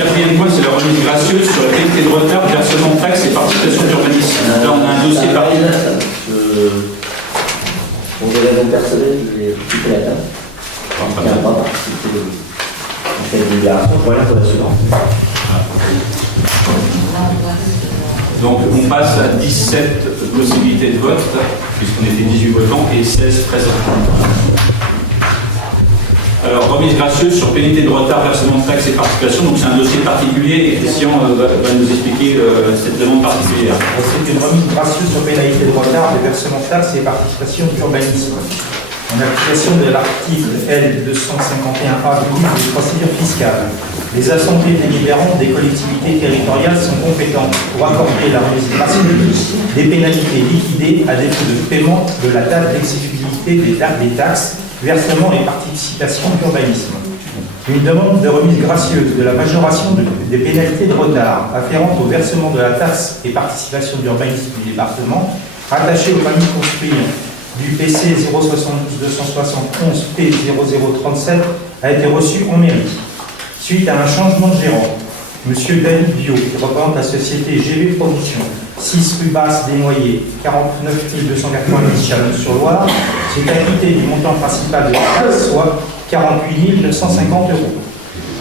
quatrième point, c'est la remise gracieuse sur la pénalité de retard, versement de taxes et participation d'urbanisme. Là, on a un dossier par pour des raisons personnelles, je vais quitter la table. Je n'ai pas participé à cette délibération. Voilà pour la suivante. Donc on passe à 17 possibilités de vote, puisqu'on était 18 votants et 16 présents. Alors, remise gracieuse sur pénalité de retard, versement de taxes et participation. Donc c'est un dossier particulier et Christian va nous expliquer cette demande particulière. C'est une remise gracieuse sur pénalité de retard, de versement de taxes et participation d'urbanisme. En application de l'article L251A du Code des procédures fiscales, les assemblées délibérantes des collectivités territoriales sont compétentes pour accorder la remise gracieuse des pénalités liquidées à défaut de paiement de la date d'exigibilité des taxes, versements et participation d'urbanisme. Une demande de remise gracieuse de la majoration des pénalités de retard afférentes au versement de la taxe et participation d'urbanisme du département, rattachée au permis de construire du PC 072-271 P0037 a été reçue en mairie. Suite à un changement de gérant, M. David Bio, qui représente la société GV Production, 6 rue Basse des Noyers, 49 290 Chalon-sur-Loire, s'est acquitté du montant principal de la taxe, soit 48 950 €.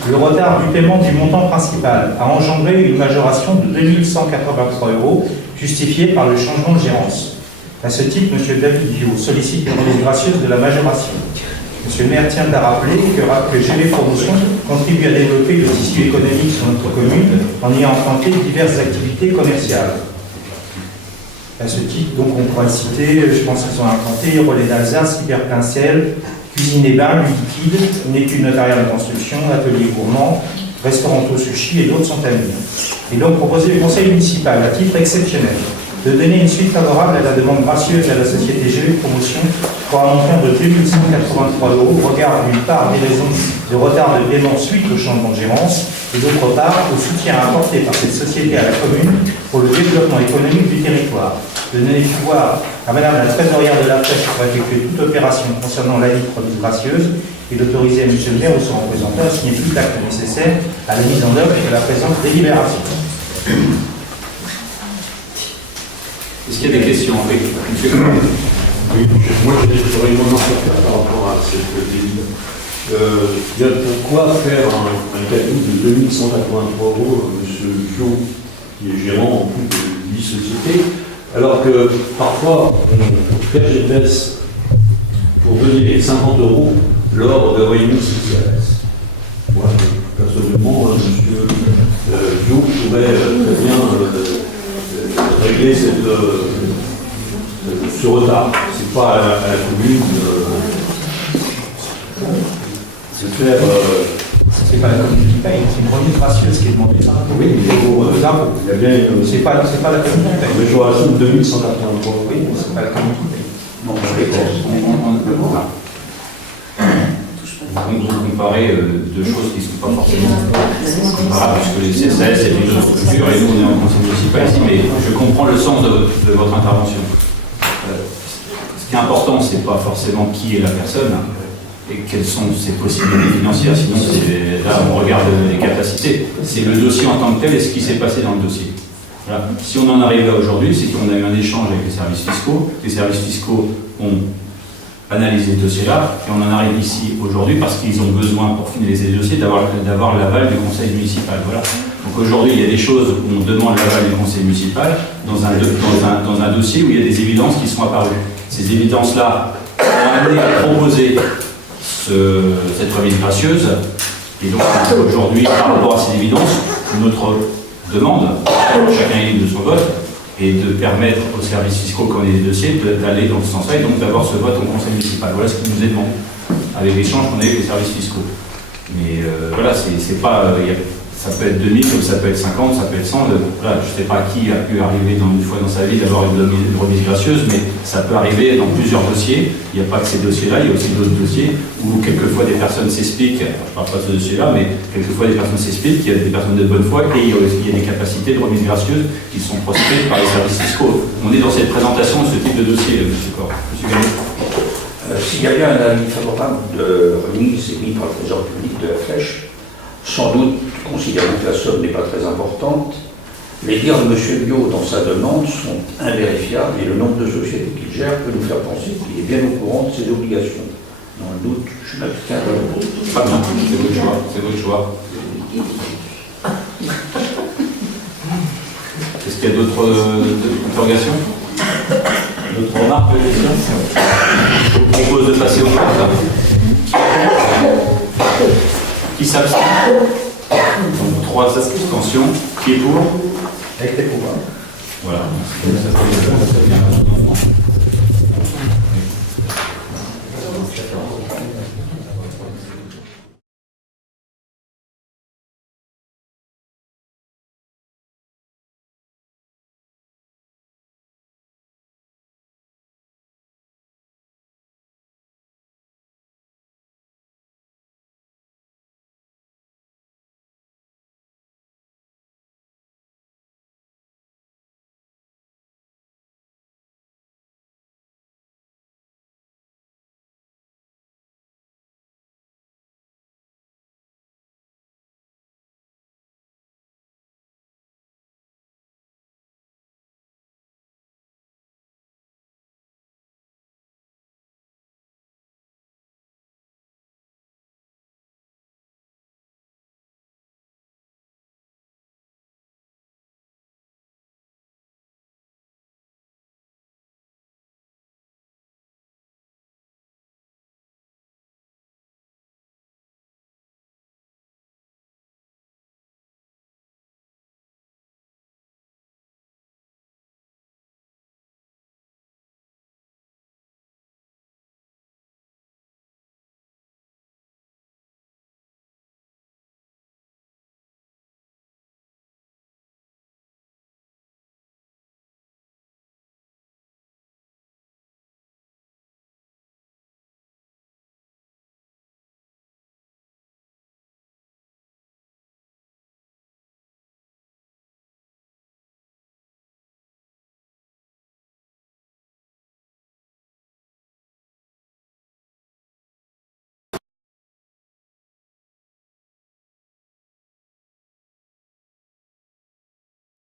Le retard du paiement du montant principal a engendré une majoration de 2 183 €, justifiée par le changement de gérance. À ce titre, M. David Bio sollicite une remise gracieuse de la majoration. M. le maire tient à rappeler que GV Promotion contribue à développer le tissu économique sur notre commune en y emprunté diverses activités commerciales. À ce titre, donc, on pourrait citer, je pense qu'ils ont implanté Relais d'Alsace, Hyperpincel, Cuisine et Bain, Liquide, une étude notariale de construction, Atelier gourmand, Restauranto Sushi et d'autres sont à venir. Et donc proposer au conseil municipal, à titre exceptionnel, de donner une suite favorable à la demande gracieuse à la société GV Promotion pour un montant de 2 183 € au regard d'une part des raisons de retard de paiement suite au changement de gérance et d'autre part au soutien apporté par cette société à la commune pour le développement économique du territoire. De donner pouvoir à Madame la trésorière de la Flèche pour effectuer toute opération concernant la remise gracieuse et d'autoriser à M. le maire ou son représentant à signer tout acte nécessaire à la mise en œuvre de la présente délibération. Est-ce qu'il y a des questions avec M. Oui, moi j'aurais une demande à faire par rapport à cette délibération. Pourquoi faire un calcul de 2 183 €, M. Bio, qui est gérant en plus de 10 sociétés, alors que parfois on fait des baisses pour donner 50 € lors de réunions CCAS. Moi, personnellement, M. Bio pourrait très bien régler ce retard. C'est pas à la commune de faire. C'est pas la commune qui paye, c'est une remise gracieuse qui est demandée par la commune. Oui, mais c'est pas la commune qui paye. Mais je rajoute 2 183 €. Oui, mais c'est pas la commune qui paye. Bon, donc vous comparez deux choses qui ne sont pas forcément comparables, puisque les CSAS c'est une autre structure et nous on est en conseil municipal ici, mais je comprends le sens de votre intervention. Ce qui est important, c'est pas forcément qui est la personne et quelles sont ses possibilités financières, sinon là on regarde les capacités. C'est le dossier en tant que tel et ce qui s'est passé dans le dossier. Voilà. Si on en arrive là aujourd'hui, c'est qu'on a eu un échange avec les services fiscaux. Les services fiscaux ont analysé ce dossier-là et on en arrive ici aujourd'hui parce qu'ils ont besoin, pour finaliser le dossier, d'avoir l'aval du conseil municipal. Voilà. Donc aujourd'hui, il y a des choses où on demande l'aval du conseil municipal dans un dossier où il y a des évidences qui sont apparues. Ces évidences-là ont amené à proposer cette remise gracieuse. Et donc aujourd'hui, par rapport à ces évidences, notre demande, chacun est libre de son vote, et de permettre aux services fiscaux qui ont des dossiers d'aller dans ce sens-là et donc d'avoir ce vote au conseil municipal. Voilà ce qui nous est demandé, avec l'échange qu'on a avec les services fiscaux. Mais voilà, c'est pas, ça peut être 2000, comme ça peut être 50, ça peut être 100. Voilà, je ne sais pas qui a pu arriver une fois dans sa vie d'avoir une remise gracieuse, mais ça peut arriver dans plusieurs dossiers. Il n'y a pas que ces dossiers-là, il y a aussi d'autres dossiers où quelquefois des personnes s'expliquent, je ne parle pas de ce dossier-là, mais quelquefois des personnes s'expliquent, il y a des personnes de bonne foi et il y a des capacités de remise gracieuse qui sont prospectées par les services fiscaux. On est dans cette présentation de ce type de dossier, M. Corr. M. Gagnon. S'il y a bien un avis favorable de remise émis par le trésor public de la Flèche, sans doute considérant que la somme n'est pas très importante. Les dires de M. Biot dans sa demande sont invérifiables et le nombre de sociétés qu'il gère peut nous faire penser qu'il est bien au courant de ses obligations. Dans le doute, je m'abstiens de le vote. Très bien, c'est votre choix. C'est votre choix. Est-ce qu'il y a d'autres interrogations? D'autres remarques, questions? Je vous propose de passer au vote. Qui s'abstient? Donc 3 abstentions. Qui est pour? Avec tes pouvoirs. Voilà.